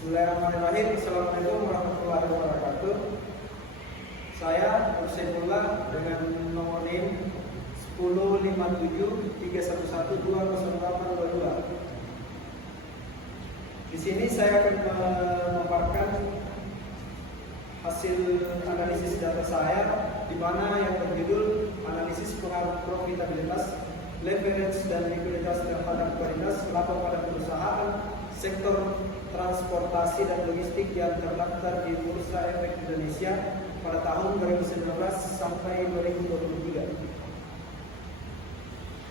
Bismillahirrahmanirrahim. Assalamualaikum warahmatullahi wabarakatuh. Saya Ursaidullah dengan nomor NIM 105731120822. Di sini saya akan memaparkan hasil analisis data saya, di mana yang berjudul analisis pengaruh profitabilitas, leverage dan likuiditas terhadap kualitas laba pada perusahaan sektor transportasi dan logistik yang terdaftar di Bursa Efek Indonesia pada tahun 2019 sampai 2023.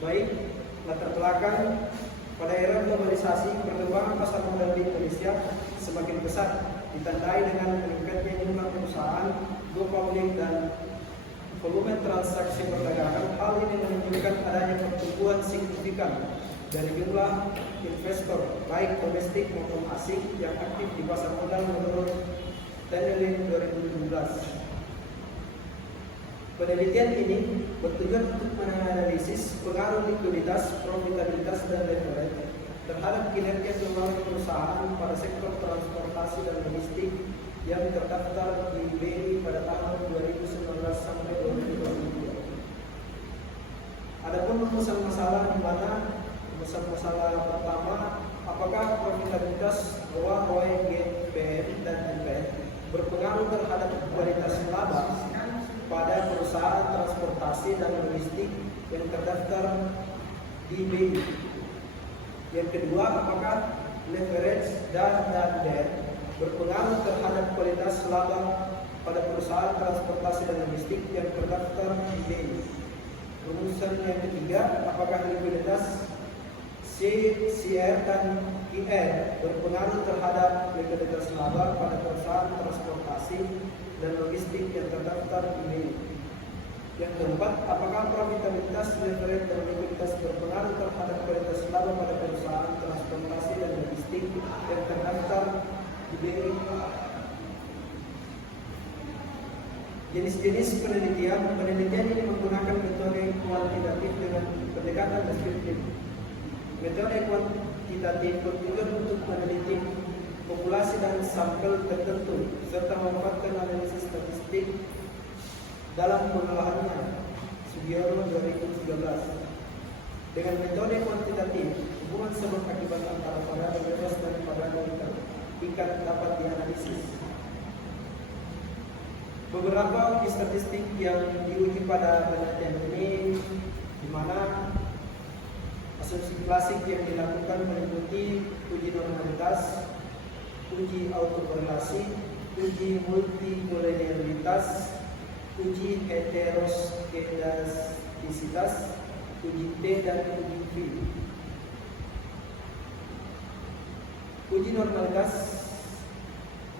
Baik, latar belakang: pada era globalisasi, perkembangan pasar modal di Indonesia semakin besar, ditandai dengan meningkatnya jumlah perusahaan go public dan volume transaksi perdagangan. Hal ini menunjukkan adanya pertumbuhan signifikan dari jumlah investor baik domestik maupun asing yang aktif di pasar modal menurut Tenelin 2017. Penelitian ini bertujuan untuk menganalisis pengaruh likuiditas, profitabilitas, dan leverage terhadap kinerja keuangan perusahaan pada sektor transportasi dan logistik yang terdaftar di BI pada tahun 2019 sampai 2023. Adapun rumusan masalah di mana masalah pertama, apakah profitabilitas ROA, GPM, dan NPL berpengaruh terhadap kualitas laba pada perusahaan transportasi dan logistik yang terdaftar di BI. Yang kedua, apakah leverage dan debt berpengaruh terhadap kualitas laba pada perusahaan transportasi dan logistik yang terdaftar di BI. Rumusan yang ketiga, apakah likuiditas CR dan IR berpengaruh terhadap likuiditas laba pada perusahaan transportasi dan logistik yang terdaftar di BI. Yang keempat, apakah profitabilitas, leverage, dan likuiditas berpengaruh terhadap kualitas laba pada perusahaan transportasi dan logistik yang terdaftar di BI. Jenis-jenis penelitian ini menggunakan metode kuantitatif dengan pendekatan deskriptif. Metode kuantitatif bertujuan untuk meneliti populasi dan sampel tertentu serta memanfaatkan analisis statistik dalam pengolahannya. Sugiono 2013. Dengan metode kuantitatif, hubungan sebab akibat antara variabel bebas dan variabel ikat dapat dianalisis. Beberapa uji statistik yang diuji pada penelitian ini, di mana asumsi klasik yang dilakukan meliputi uji normalitas, uji autokorelasi, uji multikolonialitas, uji heteroskedastisitas, uji T, dan uji V. Uji normalitas: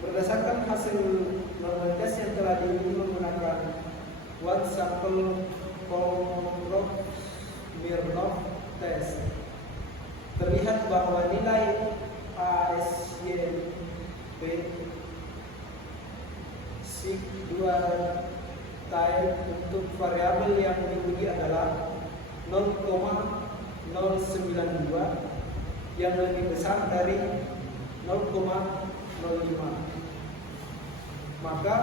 berdasarkan hasil normalitas yang telah diuji menggunakan one sample Kolmogorov-Smirnov test, terlihat bahwa nilai ASYP SIG2 type untuk variabel yang diuji adalah 0,092 yang lebih besar dari 0,05, maka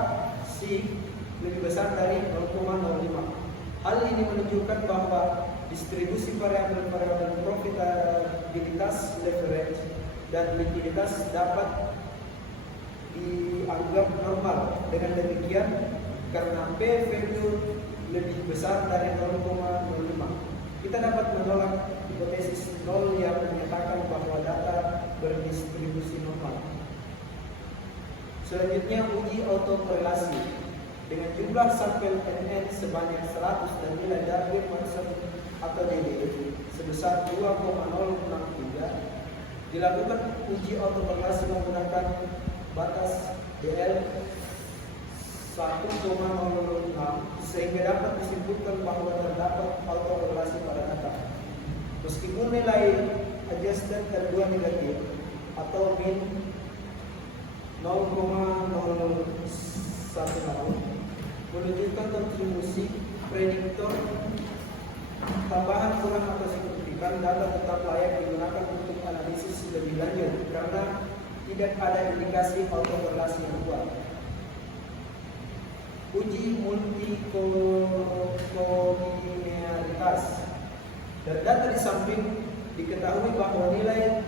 SIG lebih besar dari 0,05. Hal ini menunjukkan bahwa distribusi variabel-variabel profitabilitas, leverage, dan likuiditas dapat dianggap normal. Dengan demikian, karena P value lebih besar dari 0,05, kita dapat menolak hipotesis 0 yang menyatakan bahwa data berdistribusi normal. Selanjutnya, uji autokorelasi. Dengan jumlah sampel NN sebanyak 100 dan nilai Darwin Mason atau DD sebesar 2,063, dilakukan uji autokorelasi menggunakan batas DL 1,06 sehingga dapat disimpulkan bahwa terdapat autokorelasi pada data. Meskipun nilai adjusted kedua negatif atau min 0,010 menunjukkan kontribusi prediktor tambahan kurang atau signifikan, data tetap layak digunakan untuk analisis lebih lanjut karena tidak ada indikasi autokorelasi yang kuat. Uji multikolinearitas. Dari data di samping diketahui bahwa nilai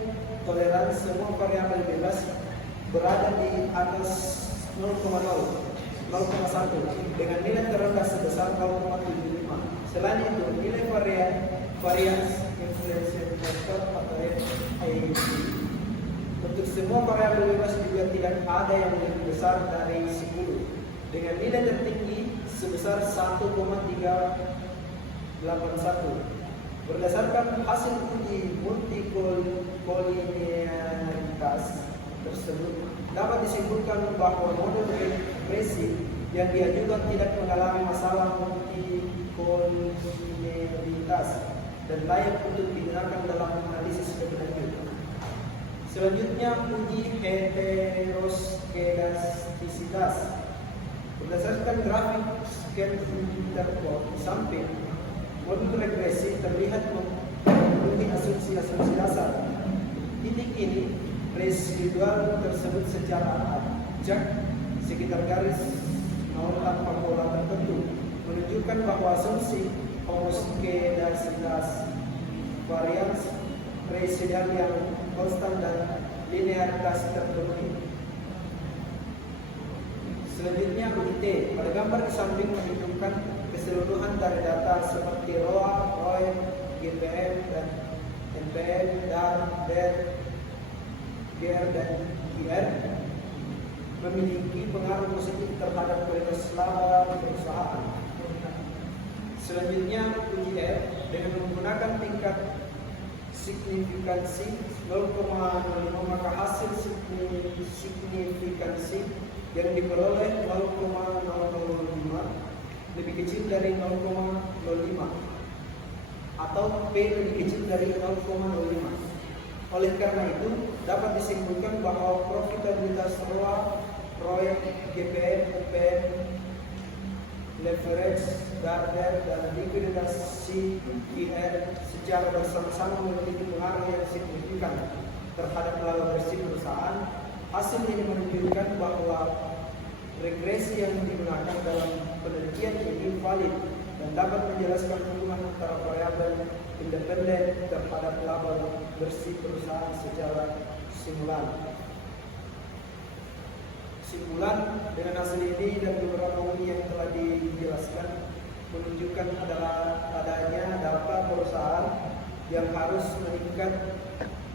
toleransi semua variabel bebas berada di atas 0,1 dengan nilai terendah sebesar 0,75. Selain itu, nilai varians influential factor atau FIV untuk semua variabel bebas juga tidak ada yang lebih besar dari 10 dengan nilai tertinggi sebesar 1,381. Berdasarkan hasil uji multikolinearitas tersebut, dapat disimpulkan bahwa model regresi yang diajukan tidak mengalami masalah multikolinearitas dan layak untuk digunakan dalam analisis lebih lanjut. Selanjutnya, uji heteroskedastisitas. Berdasarkan grafik scan interpol di samping, model regresi terlihat memenuhi asumsi-asumsi dasar. Titik ini residual tersebut secara acak sekitar garis nol tanpa pola tertentu menunjukkan bahwa asumsi homoskedasitas varians residual yang konstan dan linearitas terpenuhi. Selanjutnya UIT. Pada gambar di samping menunjukkan keseluruhan dari data seperti ROA, ROE, GPM, dan NPM, DAR, DER, GR, dan IR memiliki pengaruh positif terhadap kualitas laba perusahaan. Selanjutnya uji R dengan menggunakan tingkat signifikansi 0,05 maka hasil signifikansi yang diperoleh 0,005 lebih kecil dari 0,05 atau P lebih kecil dari 0,05. Oleh karena itu, dapat disimpulkan bahwa profitabilitas ROA, ROE, GPM, NPM, leverage, DAR, dan likuiditas CIR secara bersama-sama memiliki pengaruh yang signifikan terhadap laba bersih perusahaan. Hasil ini menunjukkan bahwa regresi yang digunakan dalam penelitian ini valid dan dapat menjelaskan hubungan antara variabel independen terhadap laba bersih perusahaan secara simulan. Simulan dengan hasil ini dan beberapa uji yang telah dijelaskan menunjukkan adanya data perusahaan yang harus meningkat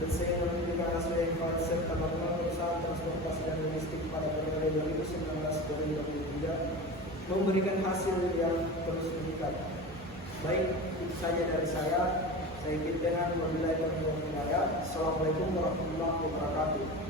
dan sehingga menunjukkan hasil yang valid serta bantuan perusahaan transportasi dan logistik pada periode 2019-2023 memberikan hasil yang terus meningkat. Baik, itu saja dari saya. Saya Kitena, wabillahi taufiq wal hidayah. Assalamualaikum warahmatullahi wabarakatuh.